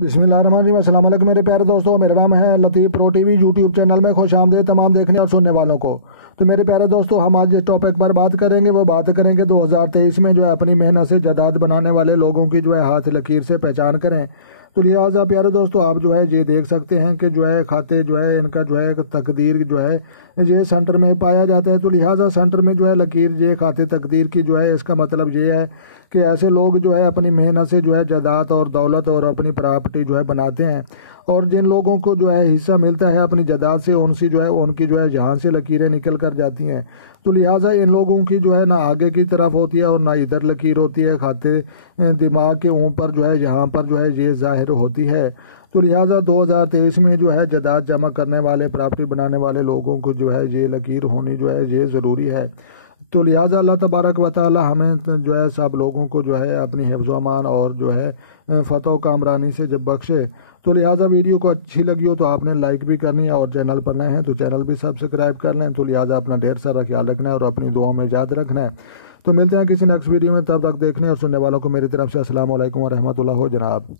बिस्मिल्लाहिर्रहमानिर्रहीम। अस्सलाम वालेकुम मेरे प्यारे दोस्तों, मेरा नाम है लतीफ़ प्रो टीवी। यूट्यूब चैनल में खुश आमदीद तमाम देखने और सुनने वालों को। तो मेरे प्यारे दोस्तों, हम आज जिस टॉपिक पर बात करेंगे वो बात करेंगे 2023 में जो है अपनी मेहनत से जायदाद बनाने वाले लोगों की जो है हाथ लकीर से पहचान करें। तो लिहाजा प्यारे दोस्तों, आप जो है ये देख सकते हैं कि जो है खाते जो है इनका जो है तकदीर जो है ये सेंटर में पाया जाता है। तो लिहाजा सेंटर में जो है लकीर ये खाते तकदीर की जो है इसका मतलब ये है कि ऐसे लोग जो है अपनी मेहनत से जो है जायदाद और दौलत और अपनी प्रॉपर्टी जो है बनाते हैं, और जिन लोगों को जो है हिस्सा मिलता है अपनी जायदाद से उनकी जो है जहाँ से लकीरें निकल कर जाती हैं। तो लिहाजा इन लोगों की जो है ना आगे की तरफ होती है और ना इधर लकीर होती है, खाते दिमाग के ऊपर जो है यहाँ पर जो है ये जाहिर होती है। तो लिहाजा 2023 में जो है जायदाद जमा करने वाले प्रॉपर्टी बनाने वाले लोगों को जो है ये लकीर होनी जो है ये ज़रूरी है। तो लिहाजा अल्लाह तबारक व तआला हमें जो है सब लोगों को जो है अपनी हिफ्ज़ अमान और जो है फ़तह कामरानी से जब बख्शे। तो लिहाजा वीडियो को अच्छी लगी हो तो आपने लाइक भी करनी है, और चैनल पर नए हैं तो चैनल भी सब्सक्राइब कर लें। तो लिहाजा अपना ढेर सारा ख्याल रखना है और अपनी दुआओं में याद रखना है। तो मिलते हैं किसी नेक्स्ट वीडियो में, तब तक देखने और सुनने वालों को मेरी तरफ से अस्सलाम वालेकुम व रहमतुल्लाह हो जनाब।